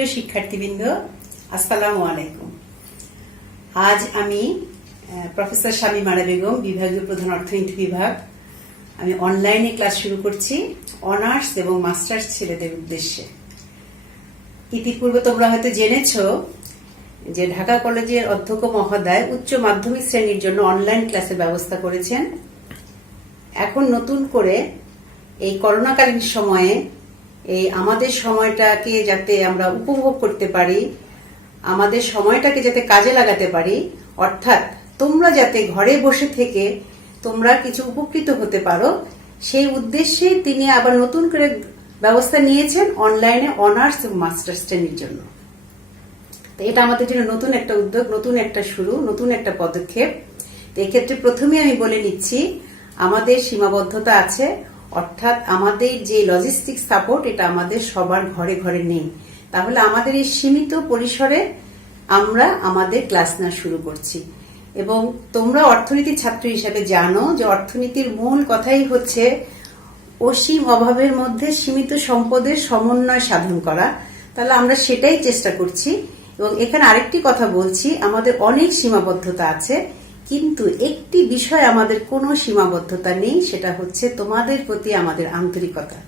সুপ্রিয় শিক্ষার্থীবৃন্দ, আসসালামু আলাইকুম। আজ আমি প্রফেসর শামীমা আরা বেগম, বিভাগীয় প্রধান অর্থনীতি বিভাগ, আমি অনলাইনে ক্লাস শুরু করছি অনার্স এবং মাস্টার্স ছেলেদের উদ্দেশ্যে। ইতিপূর্বে তোমরা হয়তো জেনেছ যে ঢাকা কলেজের অধ্যক্ষ মহোদয় উচ্চ মাধ্যমিক শ্রেণীর জন্য অনলাইন ক্লাসের ব্যবস্থা করেছেন। এখন নতুন করে এই করোনাকালীন সময়ে এই আমাদের সময়টাকে যাতে আমরা উপভোগ করতে পারি, আমাদের সময়টাকে যাতে কাজে লাগাতে পারি, অর্থাৎ তোমরা যাতে ঘরে বসে থেকে তোমরা কিছু উপকৃত হতে পারো, সেই উদ্দেশ্যে তিনি আবার নতুন করে ব্যবস্থা নিয়েছেন অনলাইনে অনার্স এবং মাস্টার্স শ্রেণীর জন্য। তো এটা আমাদের জন্য নতুন একটা উদ্যোগ, নতুন একটা শুরু, নতুন একটা পদক্ষেপ। তো এক্ষেত্রে প্রথমে আমি বলে নিচ্ছি আমাদের সীমাবদ্ধতা আছে, অর্থাৎ আমাদের যে লজিস্টিক সাপোর্ট এটা আমাদের সবার ঘরে ঘরে নেই। তাহলে আমাদের এই সীমিত পরিসরে আমরা আমাদের ক্লাস নেওয়া শুরু করছি। এবং তোমরা অর্থনীতি ছাত্র হিসেবে জানো যে অর্থনীতির মূল কথাই হচ্ছে অসীম অভাবের মধ্যে সীমিত সম্পদের সমন্বয় সাধন করা। তাহলে আমরা সেটাই চেষ্টা করছি। এবং এখানে আরেকটি কথা বলছি, আমাদের অনেক সীমাবদ্ধতা আছে, কিন্তু একটি বিষয় আমাদের কোনো সীমাবদ্ধতা নেই, সেটা হচ্ছে তোমাদের প্রতি আমাদের আন্তরিকতা।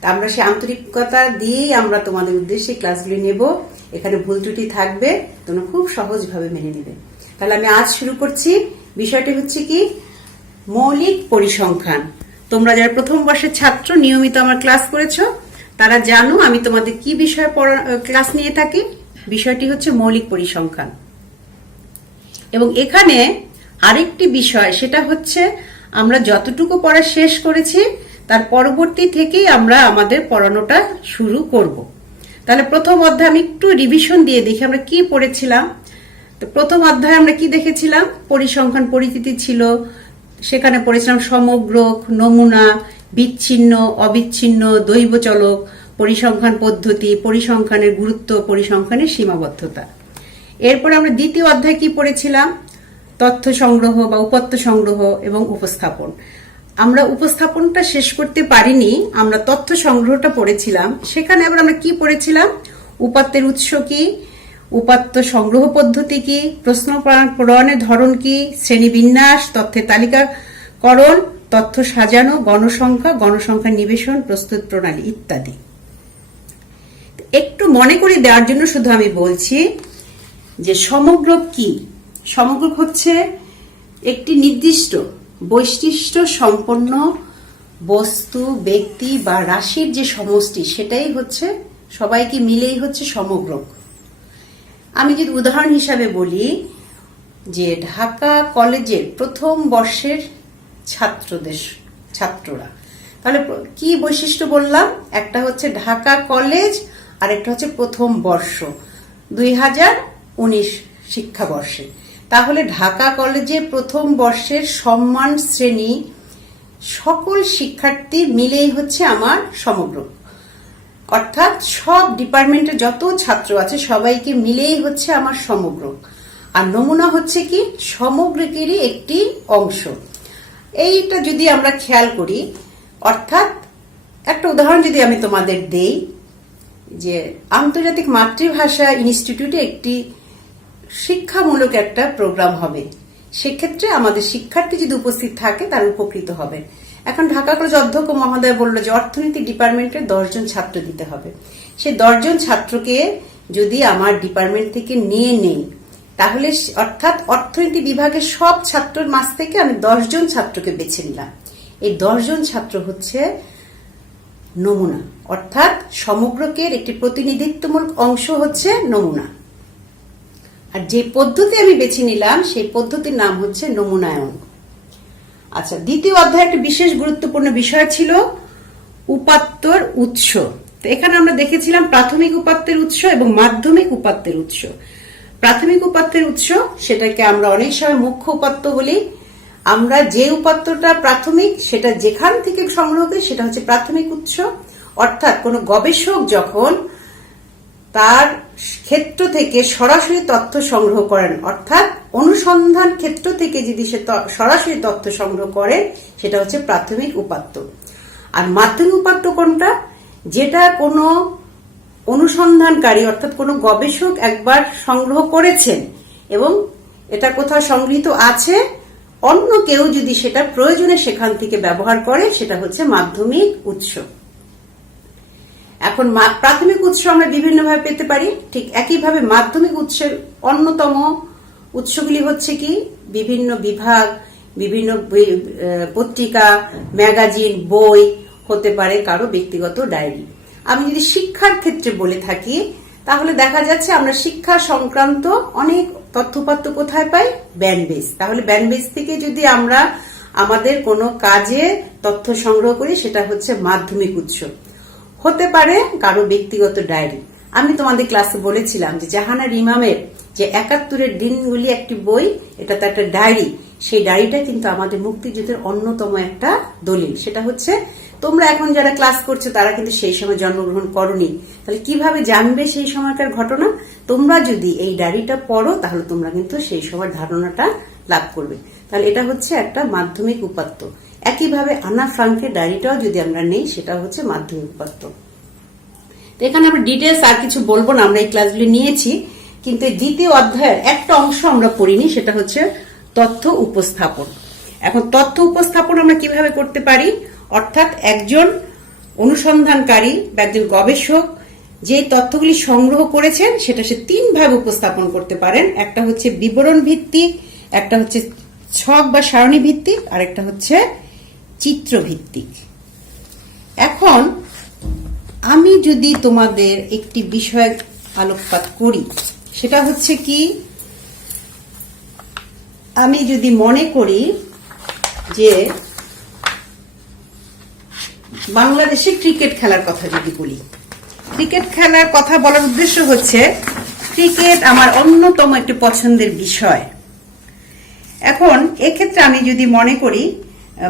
তা আমরা সেই আন্তরিকতা দিয়েই আমরা তোমাদের উদ্দেশ্যে ক্লাসগুলি নেব। এখানে ভুল ত্রুটি থাকবে, তোমরা খুব সহজভাবে মেনে নেবে। তাহলে আমি আজ শুরু করছি। বিষয়টি হচ্ছে কি, মৌলিক পরিসংখ্যান। তোমরা যারা প্রথম বর্ষের ছাত্র, নিয়মিত আমার ক্লাস করেছো, তারা জানো আমি তোমাদের কি বিষয়ে ক্লাস নিয়ে থাকি। বিষয়টি হচ্ছে মৌলিক পরিসংখ্যান। এবং এখানে আরেকটি বিষয়, সেটা হচ্ছে আমরা যতটুকু পড়া শেষ করেছি তার পরবর্তী থেকেই আমরা আমাদের পড়ানোটা শুরু করব। তাহলে প্রথম অধ্যায় আমি একটু রিভিশন দিয়ে দেখি আমরা কি পড়েছিলাম। তো প্রথম অধ্যায়ে আমরা কি দেখেছিলাম, পরিসংখ্যান পরিচিতি ছিল। সেখানে পড়েছিলাম সমগ্রক, নমুনা, বিচ্ছিন্ন, অবিচ্ছিন্ন, দৈব চলক, পরিসংখ্যান পদ্ধতি, পরিসংখ্যানের গুরুত্ব, পরিসংখ্যানের সীমাবদ্ধতা। এরপর আমরা দ্বিতীয় অধ্যায় কি পড়েছিলাম, তথ্য সংগ্রহ বা উপাত্ত সংগ্রহ এবং উপস্থাপন। আমরা উপস্থাপনটা শেষ করতে পারিনি, আমরা তথ্য সংগ্রহটা পড়েছিলাম। সেখানে আবার আমরা কি পড়েছিলাম, উপাত্তের উৎস কি, উপাত্ত সংগ্রহ পদ্ধতি কি, প্রশ্ন প্রণয়নের ধরন কি, শ্রেণীবিন্যাস, তথ্যের তালিকাকরণ, তথ্য সাজানো, গণসংখ্যা নিবেশন, প্রস্তুত প্রণালী ইত্যাদি। একটু মনে করে দেওয়ার জন্য শুধু আমি বলছি যে সমগ্রক কি। সমগ্রক হচ্ছে একটি নির্দিষ্ট বৈশিষ্ট্য সম্পন্ন বস্তু, ব্যক্তি বা রাশির যে সমষ্টি, সেটাই হচ্ছে সবাইকে মিলেই হচ্ছে সমগ্রক। আমি যদি উদাহরণ হিসাবে বলি যে ঢাকা কলেজের প্রথম বর্ষের ছাত্ররা, তাহলে কি বৈশিষ্ট্য বললাম, একটা হচ্ছে ঢাকা কলেজ আর একটা হচ্ছে প্রথম বর্ষ 2019 শিক্ষাবর্ষে। তাহলে ঢাকা কলেজে প্রথম বর্ষের সম্মান শ্রেণী সকল শিক্ষার্থী মিলেই হচ্ছে আমার সমগ্রক। অর্থাৎ সব ডিপার্টমেন্টের যত ছাত্র আছে সবাইকে মিলেই হচ্ছে আমার সমগ্রক। আর নমুনা হচ্ছে কি, সমগ্রকেরই একটি অংশ। এইটা যদি আমরা খেয়াল করি, অর্থাৎ একটা উদাহরণ যদি আমি তোমাদের দেই, যে আন্তর্জাতিক মাতৃভাষা ইনস্টিটিউটে একটি শিক্ষামূলক একটা প্রোগ্রাম হবে, সেক্ষেত্রে আমাদের শিক্ষার্থী যদি উপস্থিত থাকে তার উপকৃত হবে। এখন ঢাকা কলেজ অধ্যক্ষ মহোদয় বলল যে অর্থনীতি ডিপার্টমেন্টের 10 জন ছাত্র দিতে হবে। সেই 10 জন ছাত্রকে যদি আমার ডিপার্টমেন্ট থেকে নিয়ে নেই, তাহলে অর্থাৎ অর্থনীতি বিভাগের সব ছাত্রর মাঝ থেকে আমি 10 জন ছাত্রকে বেছে নিলাম। এই 10 জন ছাত্র হচ্ছে নমুনা, অর্থাৎ সমগ্রকের একটি প্রতিনিধিত্বমূলক অংশ হচ্ছে নমুনা। আর যে পদ্ধতি আমি বেছে নিলাম সেই পদ্ধতির নাম হচ্ছে নমুনায়ন। আচ্ছা, দ্বিতীয় অধ্যায়ে একটা বিশেষ গুরুত্বপূর্ণ বিষয় ছিল উপাত্তর উৎস। তো এখানে আমরা দেখেছিলাম প্রাথমিক উপাত্তের উৎস এবং মাধ্যমিক উপাত্তের উৎস। প্রাথমিক উপাত্তের উৎস, সেটাকে আমরা অনেক সময় মুখ্য উপাত্ত বলি। আমরা যে উপাত্তটা প্রাথমিক, সেটা যেখান থেকে সংগ্রহ করি সেটা হচ্ছে প্রাথমিক উৎস। অর্থাৎ কোনো গবেষক যখন তার ক্ষেত্র থেকে সরাসরি তথ্য সংগ্রহ করেন, অর্থাৎ অনুসন্ধান ক্ষেত্র থেকে যদি সে সরাসরি তথ্য সংগ্রহ করে, সেটা হচ্ছে প্রাথমিক উপাত্ত। আর মাধ্যমিক উপাত্ত কোনটা, যেটা কোনো অনুসন্ধানকারী অর্থাৎ কোনো গবেষক একবার সংগ্রহ করেছেন এবং এটা কোথাও সংগৃহীত আছে, অন্য কেউ যদি সেটা প্রয়োজনে সেখান থেকে ব্যবহার করে, সেটা হচ্ছে মাধ্যমিক উৎস। এখন প্রাথমিক উৎস আমরা বিভিন্নভাবে পেতে পারি, ঠিক একইভাবে মাধ্যমিক উৎসের অন্যতম উৎসগুলি হচ্ছে কি বিভিন্ন বিভাগ, বিভিন্ন পত্রিকা, ম্যাগাজিন, বই, হতে পারে কারো ব্যক্তিগত ডায়েরি। আমি যদি শিক্ষার ক্ষেত্রে বলে থাকি তাহলে দেখা যাচ্ছে আমরা শিক্ষা সংক্রান্ত অনেক তথ্যপত্র কোথায় পাই? ব্যানবেস। তাহলে ব্যানবেস থেকে যদি আমরা আমাদের কোনো কাজে তথ্য সংগ্রহ করি সেটা হচ্ছে মাধ্যমিক উৎস। হতে পারে কারো ব্যক্তিগত ডায়েরি। আমি তোমাদের ক্লাসে বলেছিলাম যে জাহানারা ইমামের যে ৭১-এর দিনগুলি একটি বই, এটা তো একটা ডায়েরি। সেই ডায়েরিটা কিন্তু আমাদের মুক্তিযুদ্ধের অন্যতম একটা দলিল। সেটা হচ্ছে তোমরা এখন যারা ক্লাস করছো তারা কিন্তু সেই সময় জন্মগ্রহণ করনি, তাহলে কিভাবে জানবে সেই সময়কার ঘটনা? তোমরা যদি এই ডায়েরিটা পড়ো তাহলে তোমরা কিন্তু সেই সময়ের ধারণাটা লাভ করবে। তাহলে এটা হচ্ছে একটা মাধ্যমিক উপাত্ত। একইভাবে আনা ফ্রাঙ্কের ডায়েরিটাও যদি আমরা নেই, সেটা হচ্ছে মাধ্যমিক উপাত্ত। তো এখানে আমরা ডিটেলস আর কিছু বলবো না, আমরা এই ক্লাসগুলি নিয়েছি, কিন্তু দ্বিতীয় অধ্যায়ের একটা অংশ আমরা পড়িনি, সেটা হচ্ছে তথ্য উপস্থাপন। এখন তথ্য উপস্থাপন আমরা কিভাবে করতে পারি? অর্থাৎ একজন অনুসন্ধানকারী বা একজন গবেষক যে তথ্যগুলি সংগ্রহ করেছেন সেটা সে 3 ভাবে উপস্থাপন করতে পারেন। একটা হচ্ছে বিবরণ ভিত্তিক, একটা হচ্ছে ছক বা সারণী ভিত্তিক, আর একটা হচ্ছে চিত্র ভিত্তিক। এখন আমি যদি তোমাদের একটি বিষয় আলোকপাত করি, সেটা হচ্ছে কি, আমি যদি মনে করি যে বাংলাদেশে ক্রিকেট খেলার কথা যদি বলি, ক্রিকেট খেলার কথা বলার উদ্দেশ্য হচ্ছে ক্রিকেট আমার অন্যতম একটি পছন্দের বিষয়। এখন এক্ষেত্রে আমি যদি মনে করি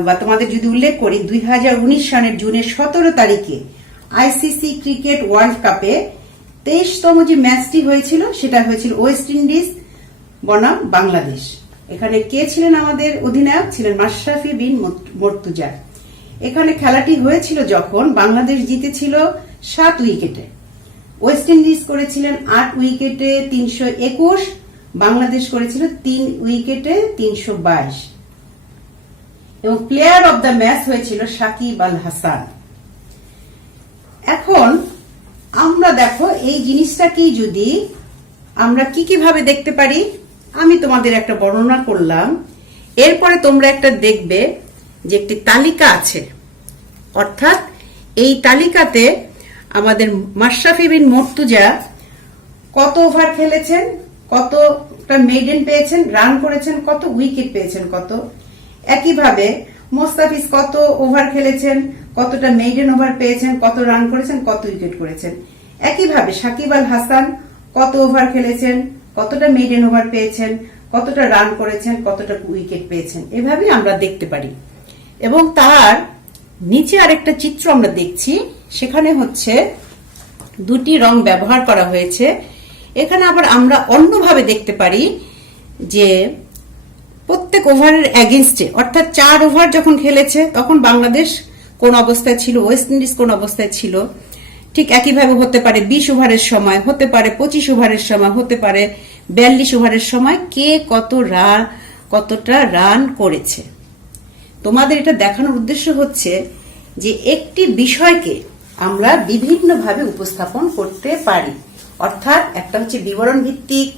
বা তোমাদের যদি উল্লেখ করি 2019 সালের জুনের 17 তারিখে আইসিসি ক্রিকেট ওয়ার্ল্ড কাপে 23তম যে ম্যাচটি হয়েছিল সেটা হয়েছিল ওয়েস্ট ইন্ডিজ বনাম বাংলাদেশ। এখানে কে ছিলেন আমাদের অধিনায়ক? ছিলেন মাশরাফি বিন মর্তুজা। এখানে খেলাটি হয়েছিল যখন বাংলাদেশ জিতেছিল 7 উইকেটে, ওয়েস্ট ইন্ডিজ করেছিলেন 8 উইকেটে 321, বাংলাদেশ করেছিল 3 উইকেটে 322 এবং প্লেয়ার অব দ্য ম্যাচ হয়েছিল সাকিব আল হাসান। এখন আমরা দেখো এই জিনিসটাকেই যদি আমরা কিভাবে দেখতে পারি, আমি তোমাদের একটা বর্ণনা করলাম, এরপরে তোমরা একটা দেখবে যে একটি তালিকা আছে, অর্থাৎ এই তালিকাতে আমাদের মাশরাফি বিন মর্তুজা কত ওভার খেলেছেন, কতটা মেডেন পেয়েছেন, রান করেছেন, কত উইকেট পেয়েছেন, কত। একইভাবে মোস্তাফিজ কত ওভার খেলেছেন, কতটা মেডেন ওভার পেয়েছেন, কত রান করেছেন, কত উইকেট করেছেন। একইভাবে সাকিব আল হাসান কত ওভার খেলেছেন, কতটা মেডেন ওভার পেয়েছেন, কতটা রান করেছেন, কতটা উইকেট পেয়েছেন। এভাবে আমরা দেখতে পারি। এবং তার নিচে আরেকটা চিত্র আমরা দেখছি, সেখানে হচ্ছে 2টি রং ব্যবহার করা হয়েছে। এখানে আবার আমরা অন্যভাবে দেখতে পারি যে প্রত্যেক ওভারের এগেইনস্টে, অর্থাৎ 4 ওভার যখন খেলেছে তখন বাংলাদেশ কোন অবস্থায় ছিল, ওয়েস্ট ইন্ডিজ কোন অবস্থায় ছিল। ঠিক একইভাবে হতে পারে 20 ওভারের সময়, হতে পারে 25 ওভারের সময়, হতে পারে 42 ওভারের সময়, কে কতটা রান করেছে। তোমাদের এটা দেখানোর উদ্দেশ্য হচ্ছে যে একটি বিষয়কে আমরা বিভিন্নভাবে উপস্থাপন করতে পারি, অর্থাৎ একটা হচ্ছে বিবরণ ভিত্তিক,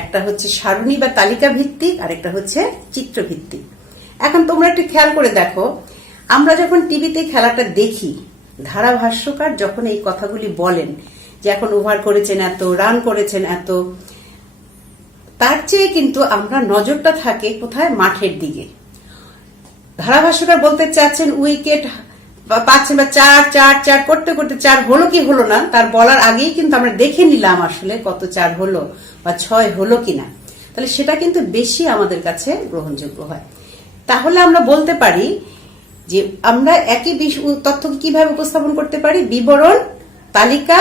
একটা হচ্ছে সারণী বা তালিকা ভিত্তিক, আর একটা হচ্ছে চিত্র ভিত্তিক। এখন তোমরা একটু খেয়াল করে দেখো, আমরা যখন টিভিতে খেলাটা দেখি, ধারাভাষ্যকার যখন এই কথাগুলি বলেন যে এখন ওভার করেছেন এত, রান করেছেন এত, তার চেয়ে কিন্তু আমরা নজরটা থাকে কোথায়? মাঠের দিকে। ধারাভাষ্যকার বলতে চাচ্ছেন উইকেট পাচ্ছেন বা 4 করতে করতে 4 হলো কি হলো না তার বলার আগেই কিন্তু আমরা দেখে নিলাম আসলে কত 4 হলো বা 6 হলো কিনা, তাহলে সেটা কিন্তু বেশি আমাদের কাছে গ্রহণযোগ্য হয়। তাহলে আমরা বলতে পারি যে আমরা একই তথ্য কিভাবে উপস্থাপন করতে পারি? বিবরণ, তালিকা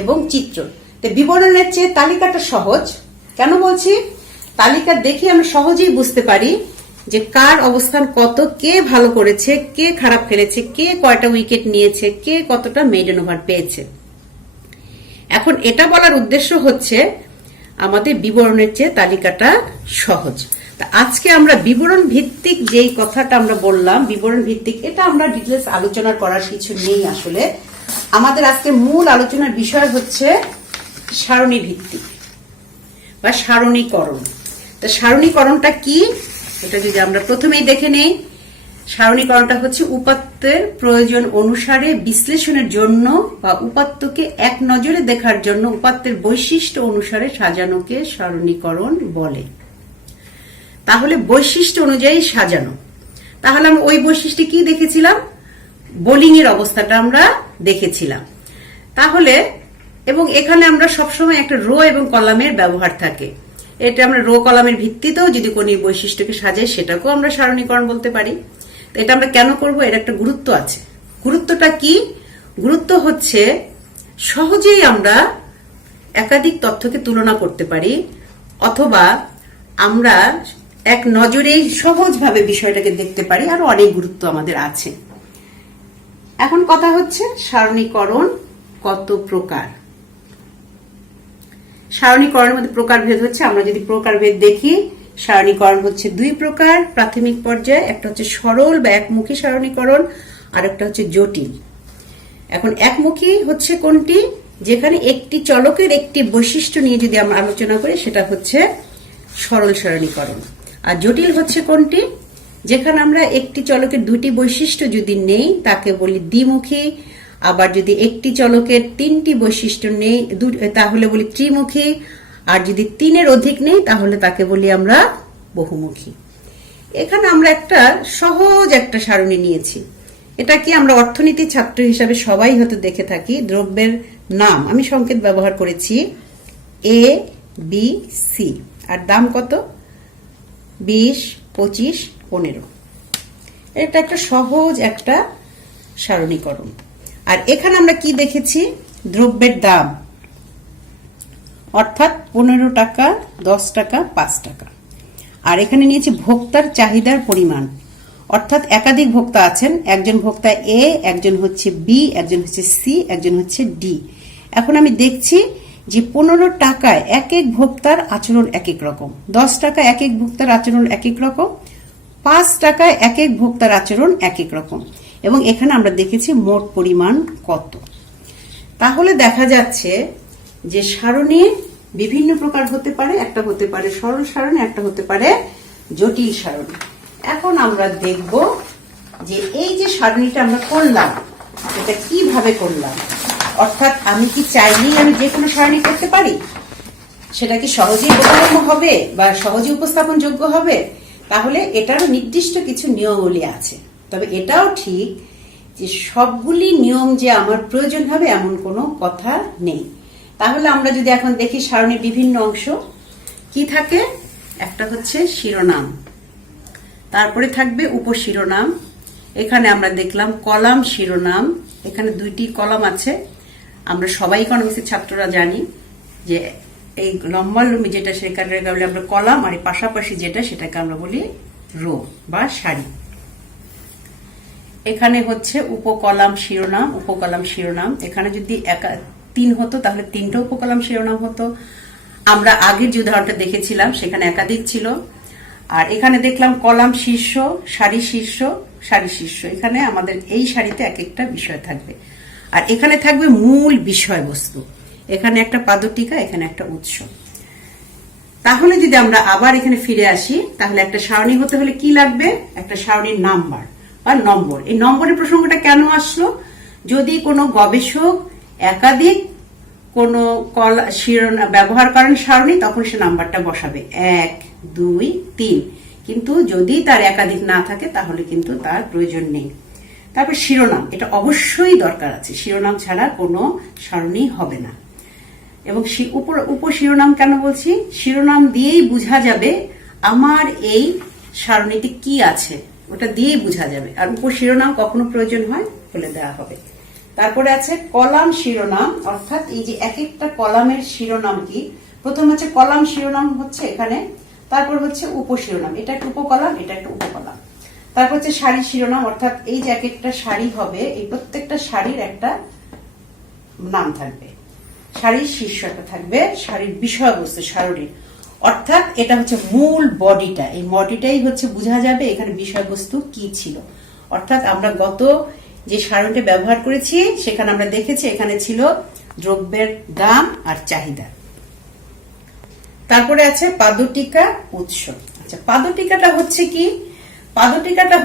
এবং চিত্র। বিবরণের চেয়ে তালিকাটা সহজ। কেন বলছি? তালিকা দেখে আমরা সহজেই বুঝতে পারি যে কার অবস্থান কত, কে ভালো করেছে, কে খারাপ খেলেছে, কে কয়টা উইকেট নিয়েছে, কে কতটা মেডেন ওভার পেয়েছে। এখন এটা বলার উদ্দেশ্য হচ্ছে আমাদের বিবরণের চেয়ে তালিকাটা সহজ। তা আজকে আমরা বিবরণ ভিত্তিক যেই কথাটা আমরা বললাম, বিবরণ ভিত্তিক, এটা আমরা ডিটেলস আলোচনা করার কিছু নেই। আসলে আমাদের আজকে মূল আলোচনার বিষয় হচ্ছে সারণী ভিত্তিক বা সারণীকরণ। তা সারণীকরণটা কি, এটা যদি আমরা প্রথমেই দেখে নেই। সারণীকরণটা হচ্ছে উপাত্তের প্রয়োজন অনুসারে বিশ্লেষণের জন্য বা উপাত্তকে এক নজরে দেখার জন্য উপাত্তের বৈশিষ্ট্য অনুসারে সাজানোকে সারণীকরণ বলে। তাহলে বৈশিষ্ট্য অনুযায়ী সাজানো, তাহলে আমরা ওই বৈশিষ্ট্যে কি দেখেছিলাম, বোলিং এর অবস্থাটা আমরা দেখেছিলাম। তাহলে এবং এখানে আমরা সবসময় একটা রো এবং কলামের ব্যবহার থাকে। এটা আমরা রো কলামের ভিত্তিতেও যদি কোন বৈশিষ্ট্যকে সাজাই সেটাকেও আমরা সারণীকরণ বলতে পারি। এটা আমরা কেন করব, এর একটা গুরুত্ব আছে। গুরুত্বটা কি? গুরুত্ব হচ্ছে সহজেই আমরা একাধিক তথ্যকে তুলনা করতে পারি, অথবা আমরা এক নজরেই সহজভাবে বিষয়টাকে দেখতে পারি। আরো অনেক গুরুত্ব আমাদের আছে। এখন কথা হচ্ছে সারণীকরণ কত প্রকার। সারণীকরণের মধ্যে প্রকারভেদ হচ্ছে, আমরা যদি প্রকারভেদ দেখি, সারণীকরণ হচ্ছে দুই প্রকার প্রাথমিক পর্যায়ে। একটা হচ্ছে সরল বা একমুখী সারণীকরণ, আর একটা হচ্ছে জটিল। এখন একমুখী হচ্ছে কোনটি, যেখানে একটি চলকের একটি বৈশিষ্ট্য নিয়ে যদি আমরা আলোচনা করি সেটা হচ্ছে সরল সারণীকরণ। আর জটিল হচ্ছে কোনটি, যেখানে আমরা একটি চলকের দুটি বৈশিষ্ট্য যদি নেই তাকে বলি দ্বিমুখী। আবার যদি একটি চলকের তিনটি বৈশিষ্ট্য নেই তাহলে বলি ত্রিমুখী। আর যদি তিনের অধিক নেই তাহলে তাকে বলি আমরা বহুমুখী। এখানে আমরা একটা সহজ একটা সারণী নিয়েছি। এটা কি আমরা অর্থনীতি ছাত্র হিসাবে সবাই হয়তো দেখে থাকি। দ্রব্যের নাম আমি সংকেত ব্যবহার করেছি এ বি সি, আর দাম কত, 20, 25, 15। এটা একটা সহজ একটা সারণীকরণ। আর এখানে আমরা কি দেখেছি, দ্রব্যের দাম অর্থাৎ 15 টাকা, 10 টাকা, 5 টাকা। আর এখানে নিয়েছি ভোক্তার চাহিদার পরিমাণ, অর্থাৎ একাধিক ভোক্তা আছেন, একজন ভোক্তা এ, একজন হচ্ছে বি, একজন হচ্ছে সি, একজন হচ্ছে ডি। এখন আমি দেখছি যে 15 টাকায় এক এক ভোক্তার আচরণ এক এক রকম, 10 টাকায় এক এক ভোক্তার আচরণ এক এক রকম, 5 টাকায় এক এক ভোক্তার আচরণ এক এক রকম, এবং এখানে আমরা দেখেছি মোট পরিমাণ কত। তাহলে দেখা যাচ্ছে যে সারণী বিভিন্ন প্রকার হতে পারে। একটা হতে পারে সরল সারণী, একটা হতে পারে জটিল সারণী। এখন আমরা দেখব যে এই যে সারণীটা আমরা করলাম এটা কিভাবে করলাম। অর্থাৎ আমি কি চাইলেই আমি যে কোনো সারণী করতে পারি, সেটা কি সহজেই বোধগম্য হবে বা সহজে উপস্থাপন যোগ্য হবে? তাহলে এটারও নির্দিষ্ট কিছু নিয়মাবলী আছে। তবে এটাও ঠিক যে সবগুলি নিয়ম যে আমার প্রয়োজন হবে এমন কোনো কথা নেই। তাহলে আমরা যদি এখন দেখি সারণীর বিভিন্ন অংশ কি থাকে, একটা হচ্ছে শিরোনাম, তারপরে থাকবে উপশিরোনাম। এখানে আমরা দেখলাম কলাম শিরোনাম, এখানে দুইটি কলাম আছে। আমরা সবাই ইকোনমিক্সের ছাত্ররা জানি যে এই লম্বা লম্বি যেটা সেখানে আমরা কলাম, আর এই পাশাপাশি যেটা সেটাকে আমরা বলি রো বা সারি। এখানে হচ্ছে উপকলাম শিরোনাম, উপকলাম শিরোনাম। এখানে যদি 3 হতো তাহলে 3টা উপকলাম শিরোনাম হতো। আমরা আগের যে উদাহরণটা দেখেছিলাম সেখানে একাধিক ছিল। আর এখানে দেখলাম কলাম শীর্ষ, সারি শীর্ষ, সারি শীর্ষ। এখানে আমাদের এই সারিতে এক একটা বিষয় থাকবে। আর এখানে থাকবে মূল বিষয়বস্তু, এখানে একটা পাদটীকা, এখানে একটা উৎস। তাহলে যদি আমরা আবার এখানে ফিরে আসি, তাহলে একটা সারণী হতে হলে কি লাগবে, একটা সারণীর নাম্বার বা নম্বর। এই নম্বরের প্রসঙ্গটা কেন আসলো, যদি কোনো গবেষক একাধিক কোনো শিরোনাম ব্যবহার করেন সারণী, তখন সে নাম্বারটা বসাবে 1, 2, 3। কিন্তু যদি তার একাধিক না থাকে তাহলে কিন্তু তার প্রয়োজন নেই। তারপর শিরোনাম, এটা অবশ্যই দরকার আছে, শিরোনাম ছাড়া কোনো সারণী হবে না। এবং উপশিরোনাম কেন বলছি, শিরোনাম দিয়েই বোঝা যাবে আমার এই সারণীতে কি আছে, ওটা দিয়েই বোঝা যাবে। আর উপশিরোনাম কখনো প্রয়োজন হয় বলে দেওয়া হবে। তারপরে আছে কলাম শিরোনাম, অর্থাৎ এই যে এক একটা কলামের শিরোনাম কি, প্রথম হচ্ছে কলাম শিরোনাম হচ্ছে এখানে, তারপর হচ্ছে উপশিরোনাম, এটা একটা উপকলাম, এটা একটা উপকলাম। তারপর হচ্ছে সারি শিরোনাম, অর্থাৎ এই যে এক একটা সারি হবে, এই প্রত্যেকটা সারির একটা নাম থাকবে। শাড়ির শীর্ষটা থাকবে শাড়ির বিষয়বস্তু সারণীর, অর্থাৎ এটা হচ্ছে মূল বডিটা। এই বডিটাই হচ্ছে বোঝা যাবে এখানে বিষয়বস্তু কি ছিল। অর্থাৎ আমরা গত যে সারণীটা ব্যবহার করেছি সেখানে আমরা দেখেছি এখানে ছিল দ্রব্যের দাম আর চাহিদা। তারপরে আছে পাদটিকা উৎস। আচ্ছা, পাদটিকাটা হচ্ছে কি? পাদটিকাটা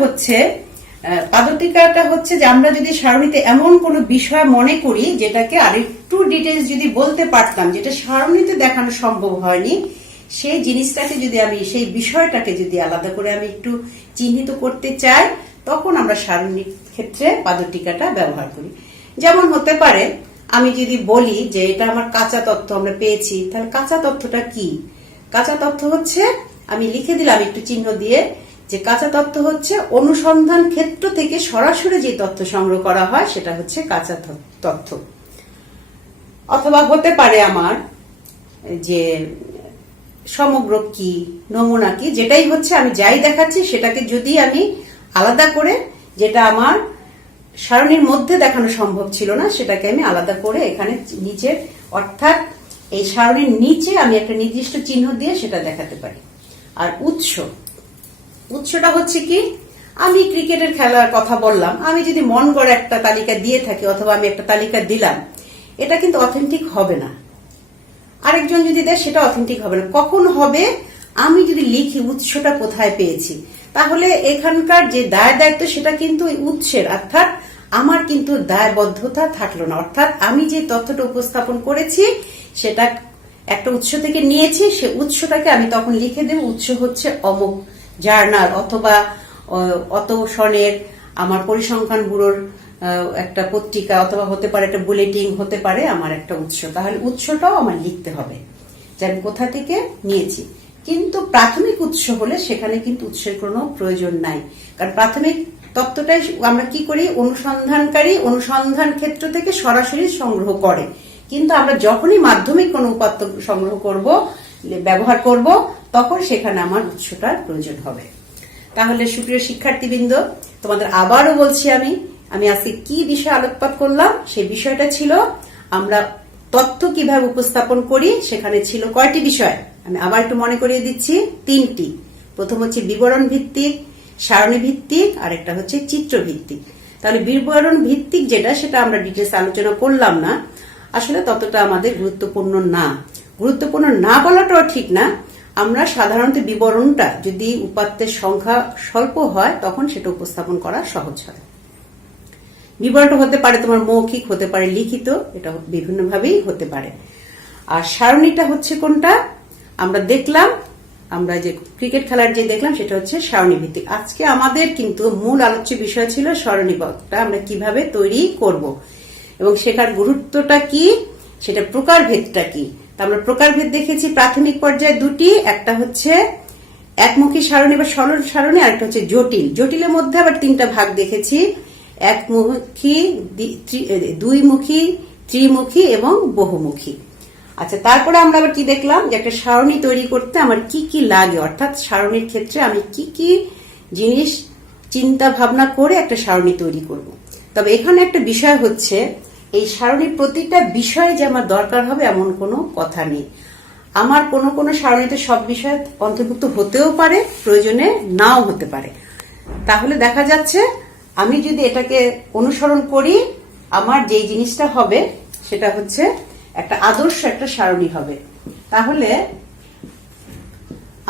হচ্ছে যে আমরা যদি সারণীতে এমন কোনো বিষয় মনে করি যেটাকে আরেকটু ডিটেইলস যদি বলতে পারতাম, যেটা সারণীতে দেখানো সম্ভব হয়নি, সেই জিনিসটাকে যদি আমি, সেই বিষয়টাকে যদি আলাদা করে আমি একটু চিহ্নিত করতে চাই, তখন আমরা সারণীর ক্ষেত্রে পাদটিকাটা ব্যবহার করি। যেমন হতে পারে আমি যদি বলি যে এটা আমার কাঁচা তথ্য আমরা পেয়েছি, তাহলে কাঁচা তথ্যটা কি? কাঁচা তথ্য হচ্ছে, আমি লিখে দিলাম একটু চিহ্ন দিয়ে, যে কাঁচা তথ্য হচ্ছে অনুসন্ধান ক্ষেত্র থেকে সরাসরি যে তথ্য সংগ্রহ করা হয় সেটা হচ্ছে কাঁচা তথ্য। অথবা হতে পারে আমার যে সমগ্র কি, নমুনা কি, যেটাই হচ্ছে আমি যাই দেখাচ্ছি সেটাকে যদি আমি আলাদা করে, যেটা আমার সারণীর মধ্যে দেখানো সম্ভব ছিল না, সেটাকে আমি আলাদা করে এখানে নিচে, অর্থাৎ এই সারণীর নিচে আমি একটা নির্দিষ্ট চিহ্ন দিয়ে সেটা দেখাতে পারি। আর উৎসটা হচ্ছে কি? আমি ক্রিকেটের খেলার কথা বললাম, আমি যদি মন গড়ে একটা তালিকা দিয়ে থাকি অথবা আমি একটা তালিকা দিলাম, এটা কিন্তু অথেন্টিক হবে না। আরেকজন যদি দেয় সেটা অথেন্টিক হবে না। কখন হবে? আমি যদি লিখি উৎসটা কোথায় পেয়েছি, তাহলে এখানকার যে দায় দায়িত্ব সেটা কিন্তু উৎসের, অর্থাৎ আমার কিন্তু দায়বদ্ধতা থাকলো না। অর্থাৎ আমি যে তথ্যটা উপস্থাপন করেছি সেটা একটা উৎস থেকে নিয়েছি, সে উৎসটাকে আমি তখন লিখে দেব, উৎস হচ্ছে অমুক জার্নাল অথবা অত সনের আমার পরিসংখ্যান ব্যুরোর একটা পত্রিকা, অথবা হতে পারে একটা বুলেটিন, হতে পারে আমার একটা উৎস। তাহলে উৎসটাও আমার লিখতে হবে যে আমি কোথা থেকে নিয়েছি। কিন্তু প্রাথমিক উৎস হলে সেখানে কিন্তু উৎসের কোনো প্রয়োজন নাই, কারণ প্রাথমিক তত্ত্বটাই আমরা কি করি, অনুসন্ধানকারী অনুসন্ধান ক্ষেত্র থেকে সরাসরি সংগ্রহ করে। কিন্তু আমরা যখনই মাধ্যমিক কোনো উপাত্ত সংগ্রহ করব, ব্যবহার করব, তখন সেখানে আমার উৎসটার প্রয়োজন হবে। তাহলে সুপ্রিয় শিক্ষার্থীবৃন্দ, তোমাদের আবারও বলছি, আমি আজকে কি বিষয় আলোকপাত করলাম, সেই বিষয়টা ছিল আমরা তথ্য কিভাবে উপস্থাপন করি। সেখানে ছিল কয়টি বিষয়, আমি আবার একটু মনে করিয়ে দিচ্ছি, 3টি। প্রথম হচ্ছে বিবরণ ভিত্তিক, সারণী ভিত্তিক, আর একটা হচ্ছে চিত্র ভিত্তিক। তাহলে বিবরণ ভিত্তিক যেটা, সেটা আমরা ডিটেলস আলোচনা করলাম না, আসলে ততটা আমাদের গুরুত্বপূর্ণ না। গুরুত্বপূর্ণ না বলাটাও ঠিক না, আমরা সাধারণত বিবরণটা যদি উপাত্তের সংখ্যা স্বল্প হয় তখন সেটা উপস্থাপন করা সহজ হয়। বিবরণটা হতে পারে তোমার মৌখিক, হতে পারে লিখিত, এটা বিভিন্ন ভাবেই হতে পারে। আর সারণীটা হচ্ছে কোনটা আমরা দেখলাম, আমরা যে ক্রিকেট খেলার যে দেখলাম সেটা হচ্ছে সারণী ভিত্তিক। আজকে আমাদের কিন্তু মূল আলোচ্য বিষয় ছিল সারণীবদ্ধটা আমরা কিভাবে তৈরি করব এবং সেটার গুরুত্বটা কি, সেটা প্রকারভেদটা কি। আমরা প্রকারভেদ দেখেছি প্রাথমিক পর্যায়ে 2টি, একটা হচ্ছে একমুখী সারণী বা সরল সারণী, আর একটা হচ্ছে জটিল। জটিলের মধ্যে আবার 3টা ভাগ দেখেছি, একমুখী, দুইমুখী, ত্রিমুখী এবং বহুমুখী। আচ্ছা, তারপরে আমরা আবার কি দেখলাম, যে একটা সারণী তৈরি করতে আমার কি কি লাগে, অর্থাৎ সারণীর ক্ষেত্রে আমি কি কি জিনিস চিন্তা ভাবনা করে একটা সারণী তৈরি করব। তবে এখানে একটা বিষয় হচ্ছে, এই সারণীর প্রতিটা বিষয় যে আমার দরকার হবে এমন কোনো কথা নেই। আমার কোনো সারণীতে সব বিষয় অন্তর্ভুক্ত হতেও পারে, প্রয়োজনে নাও হতে পারে। তাহলে দেখা যাচ্ছে আমি যদি এটাকে অনুসরণ করি, আমার যেই জিনিসটা হবে সেটা হচ্ছে একটা আদর্শ একটা সারণী হবে। তাহলে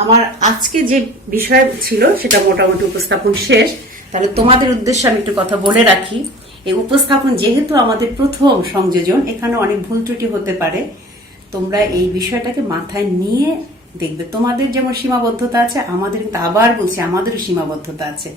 আমার আজকে যে বিষয় ছিল সেটা মোটামুটি উপস্থাপন শেষ। তাহলে তোমাদের উদ্দেশ্যে আমি একটু কথা বলে রাখি, এই উপস্থাপন যেহেতু আমাদের প্রথম সংযোজন, এখানে অনেক ভুল ত্রুটি হতে পারে। তোমরা এই বিষয়টাকে মাথায় নিয়ে দেখবে। তোমাদের যেমন সীমাবদ্ধতা আছে, আমাদের কিন্তু আবার বলছি আমাদেরও সীমাবদ্ধতা আছে।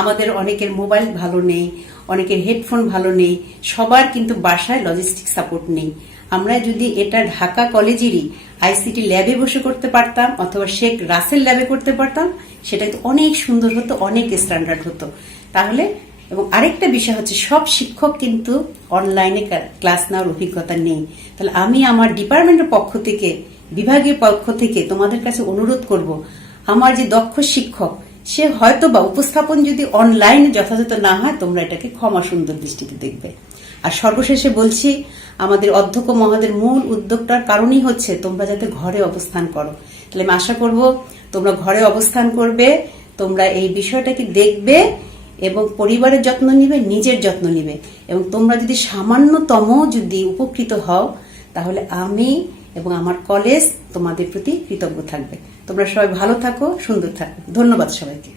আমাদের অনেকের মোবাইল ভালো নেই, অনেকের হেডফোন ভালো নেই, সবার কিন্তু বাসায় লজিস্টিক সাপোর্ট নেই। আমরা যদি এটা ঢাকা কলেজেরই আইসিটি ল্যাবে বসে করতে পারতাম অথবা শেখ রাসেল ল্যাবে করতে পারতাম, সেটা কিন্তু অনেক সুন্দর হতো, অনেক স্ট্যান্ডার্ড হতো। তাহলে এবং আরেকটা বিষয় হচ্ছে, সব শিক্ষক কিন্তু অনলাইনে ক্লাস নেওয়ার অভিজ্ঞতা নেই। তাহলে আমি আমার ডিপার্টমেন্টের পক্ষ থেকে, বিভাগের পক্ষ থেকে তোমাদের কাছে অনুরোধ করব, আমার যে দক্ষ শিক্ষক সে হয়তো বা উপস্থাপন যদি অনলাইনে যথাযথ না হয়, তোমরা এটাকে ক্ষমা সুন্দর দৃষ্টিতে দেখবে। আর সর্বশেষে বলছি, আমাদের অধ্যক্ষ মহোদয়ের মূল উদ্যোগটার কারণই হচ্ছে তোমরা যাতে ঘরে অবস্থান করো। তাহলে আমি আশা করব তোমরা ঘরে অবস্থান করবে, তোমরা এই বিষয়টাকে দেখবে এবং পরিবারের যত্ন নিবে, নিজের যত্ন নিবে, এবং তোমরা যদি সামান্যতম যদি উপকৃত হও তাহলে আমি এবং আমার কলেজ তোমাদের প্রতি কৃতজ্ঞ থাকবে। তোমরা সবাই ভালো থাকো, সুন্দর থাকো। ধন্যবাদ সবাইকে।